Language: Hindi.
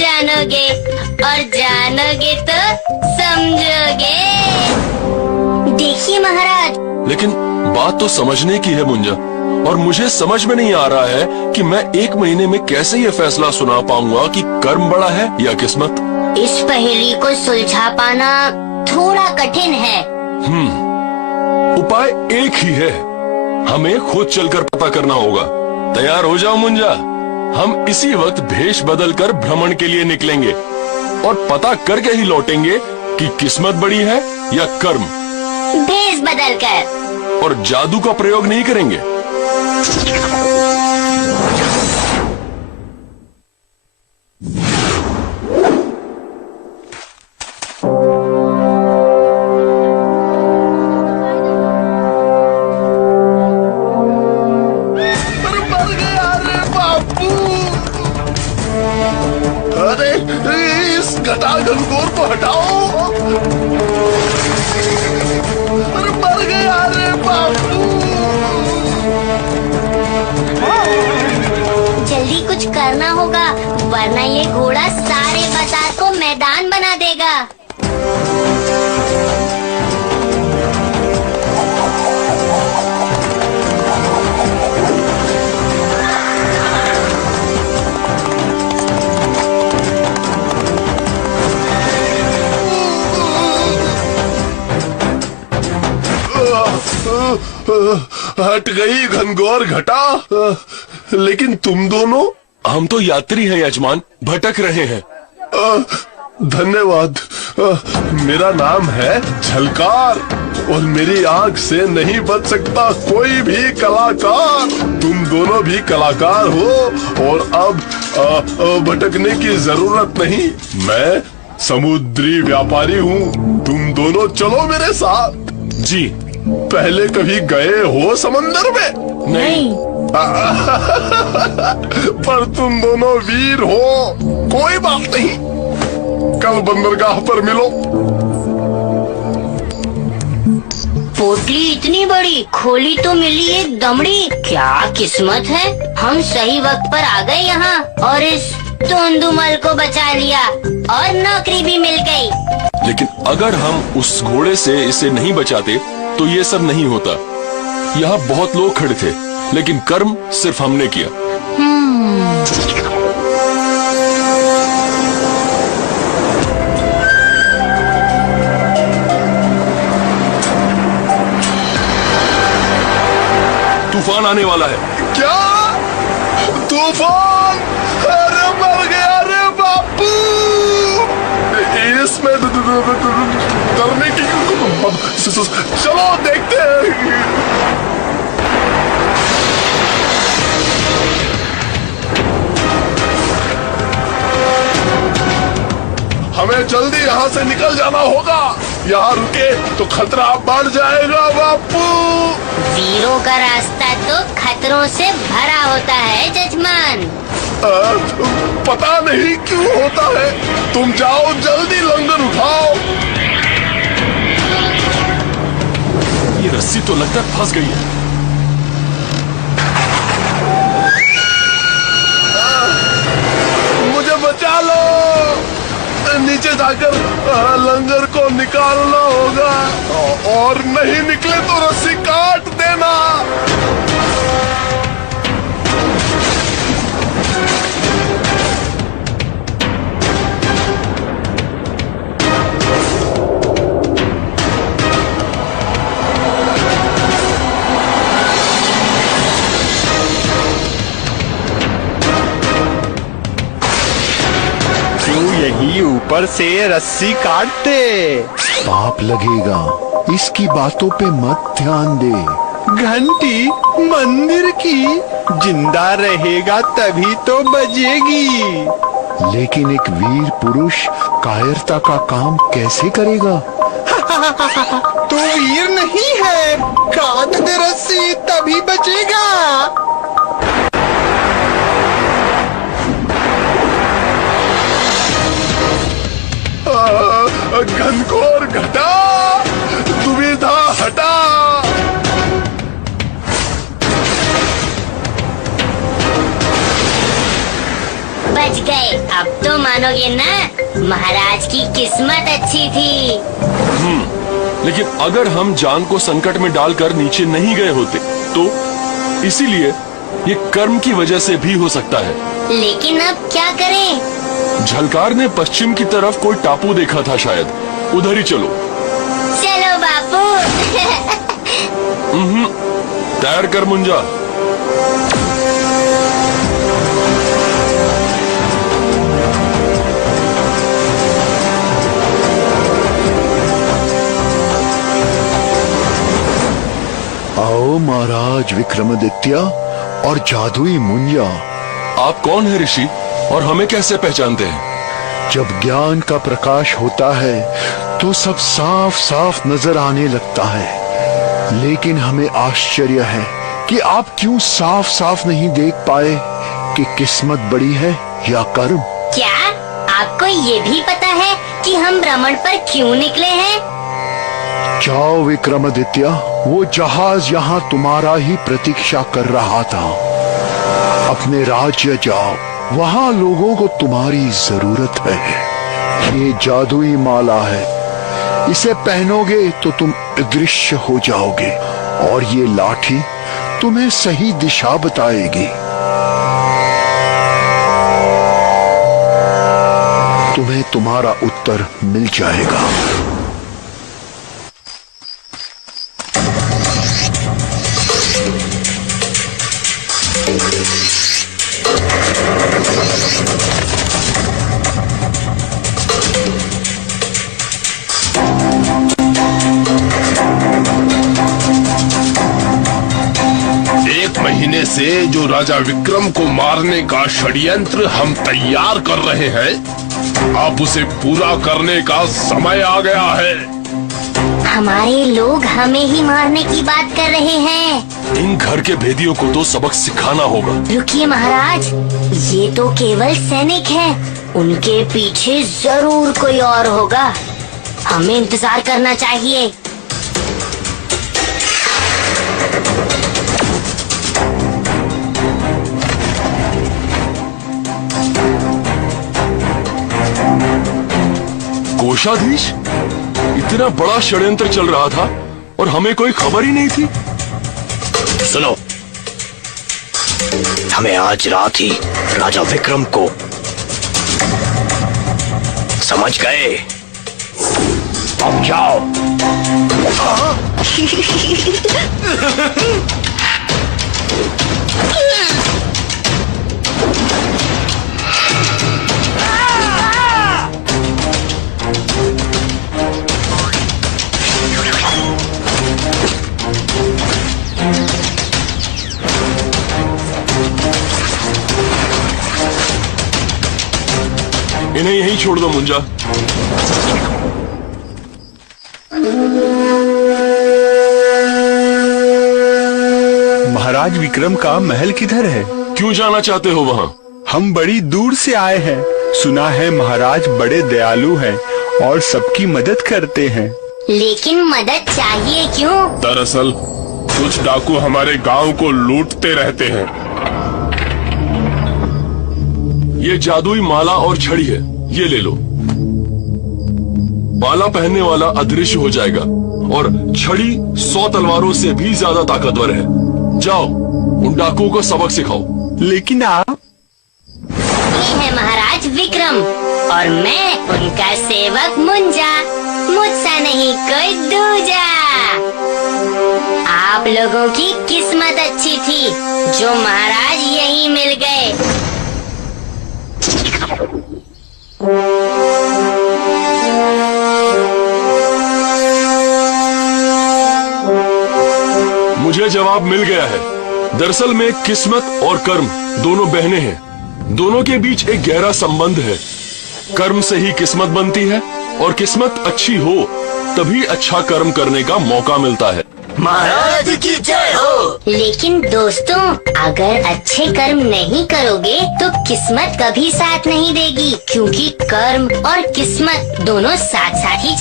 जानोगे और जानोगे तो समझोगे। देखिए महाराज। लेकिन बात तो समझने की है मुंजा, और मुझे समझ में नहीं आ रहा है कि मैं 1 महीने में कैसे ये फैसला सुना पाऊंगा कि कर्म बड़ा है या किस्मत। इस पहेली को सुलझा पाना थोड़ा कठिन है। उपाय एक ही है, हमें खुद चलकर पता करना होगा। तैयार हो जाओ मुंजा, हम इसी वक्त भेष बदलकर भ्रमण के लिए निकलेंगे और पता करके ही लौटेंगे कि किस्मत बड़ी है या कर्म। भेष बदलकर। और जादू का प्रयोग नहीं करेंगे। अरे इस घटा घनघोर को हटाओ। अरे मर गया रे बापू। जल्दी कुछ करना होगा, वरना ये घोड़ा सारे बाजार को मैदान बना देगा। हट गई घनघोर घटा। लेकिन तुम दोनों? हम तो यात्री हैं यजमान, भटक रहे हैं। धन्यवाद। मेरा नाम है झलकार और मेरी आंख से नहीं बच सकता कोई भी कलाकार। तुम दोनों भी कलाकार हो और अब भटकने की जरूरत नहीं। मैं समुद्री व्यापारी हूँ। तुम दोनों चलो मेरे साथ। जी। पहले कभी गए हो समंदर में? नहीं। पर तुम दोनों वीर हो, कोई बात नहीं, कल बंदरगाह पर मिलो। पोटली इतनी बड़ी, खोली तो मिली एक दमड़ी। क्या किस्मत है, हम सही वक्त पर आ गए यहाँ और इस तोंदुमल को बचा लिया और नौकरी भी मिल गई। लेकिन अगर हम उस घोड़े से इसे नहीं बचाते तो ये सब नहीं होता। यहाँ बहुत लोग खड़े थे, लेकिन कर्म सिर्फ हमने किया। तूफान आने वाला है। क्या तूफान? अरे मर गया रे बापू। इसमें डरने की चलो देखते हैं। हमें जल्दी यहाँ से निकल जाना होगा। यहाँ रुके तो खतरा बढ़ जाएगा बापू। वीरों का रास्ता तो खतरों से भरा होता है जजमान। पता नहीं क्यों होता है। तुम जाओ जल्दी, लंगर उठाओ। ये रस्सी तो लगता है फंस गई है। मुझे बचा लो। नीचे जाकर लंगर को निकालना होगा और नहीं निकले तो रस्सी काट देना। यही ऊपर से रस्सी काट दे। पाप लगेगा, इसकी बातों पे मत ध्यान दे। घंटी मंदिर की, जिंदा रहेगा तभी तो बजेगी। लेकिन एक वीर पुरुष कायरता का काम कैसे करेगा? तू वीर नहीं है, काट दे रस्सी तभी बचेगा। घनघोर घटा, दुविधा हटा। बच गए, अब अब तो मानोगे ना, महाराज की किस्मत अच्छी थी। लेकिन अगर हम जान को संकट में डालकर नीचे नहीं गए होते तो इसीलिए ये कर्म की वजह से भी हो सकता है। लेकिन अब क्या करें? झलकार ने पश्चिम की तरफ कोई टापू देखा था, शायद उधर ही चलो। चलो बापू। तैर कर मुंजा। आओ महाराज विक्रमादित्य और जादुई मुंजा। आप कौन है ऋषि और हमें कैसे पहचानते हैं? जब ज्ञान का प्रकाश होता है तो सब साफ साफ नजर आने लगता है, लेकिन हमें आश्चर्य है कि आप क्यों साफ साफ नहीं देख पाए कि किस्मत बड़ी है या कर्म। क्या आपको ये भी पता है कि हम भ्रमण पर क्यों निकले हैं? जाओ विक्रमादित्य, वो जहाज यहाँ तुम्हारा ही प्रतीक्षा कर रहा था। अपने राज्य जाओ, वहाँ लोगों को तुम्हारी जरूरत है। ये जादुई माला है, इसे पहनोगे तो तुम अदृश्य हो जाओगे और ये लाठी तुम्हें सही दिशा बताएगी। तुम्हें तुम्हारा उत्तर मिल जाएगा। महीने से जो राजा विक्रम को मारने का षड्यंत्र हम तैयार कर रहे हैं, अब उसे पूरा करने का समय आ गया है। हमारे लोग हमें ही मारने की बात कर रहे हैं। इन घर के भेदियों को तो सबक सिखाना होगा। रुकिए महाराज, ये तो केवल सैनिक हैं, उनके पीछे जरूर कोई और होगा। हमें इंतजार करना चाहिए। कोषाधीश, इतना बड़ा षड्यंत्र चल रहा था और हमें कोई खबर ही नहीं थी। सुनो, हमें आज रात ही राजा विक्रम को समझ गए। अब जाओ। इन्हें यहीं छोड़ दो मुंजा। महाराज विक्रम का महल किधर है? क्यों जाना चाहते हो वहाँ? हम बड़ी दूर से आए हैं। सुना है महाराज बड़े दयालु हैं और सबकी मदद करते हैं। लेकिन मदद चाहिए क्यों? दरअसल कुछ डाकू हमारे गांव को लूटते रहते हैं। ये जादुई माला और छड़ी है, ये ले लो। माला पहनने वाला अदृश्य हो जाएगा और छड़ी 100 तलवारों से भी ज्यादा ताकतवर है। जाओ, उन डाकुओं को सबक सिखाओ। लेकिन आप? ये है महाराज विक्रम और मैं उनका सेवक मुंजा। मुझसा नहीं कोई दूजा। आप लोगों की किस्मत अच्छी थी जो महाराज यहीं मिल गए। मुझे जवाब मिल गया है। दरअसल में किस्मत और कर्म दोनों बहनें हैं। दोनों के बीच एक गहरा संबंध है। कर्म से ही किस्मत बनती है और किस्मत अच्छी हो तभी अच्छा कर्म करने का मौका मिलता है। महाराज की जय हो। लेकिन दोस्तों, अगर अच्छे कर्म नहीं करोगे तो किस्मत कभी साथ नहीं देगी, क्योंकि कर्म और किस्मत दोनों साथ साथ ही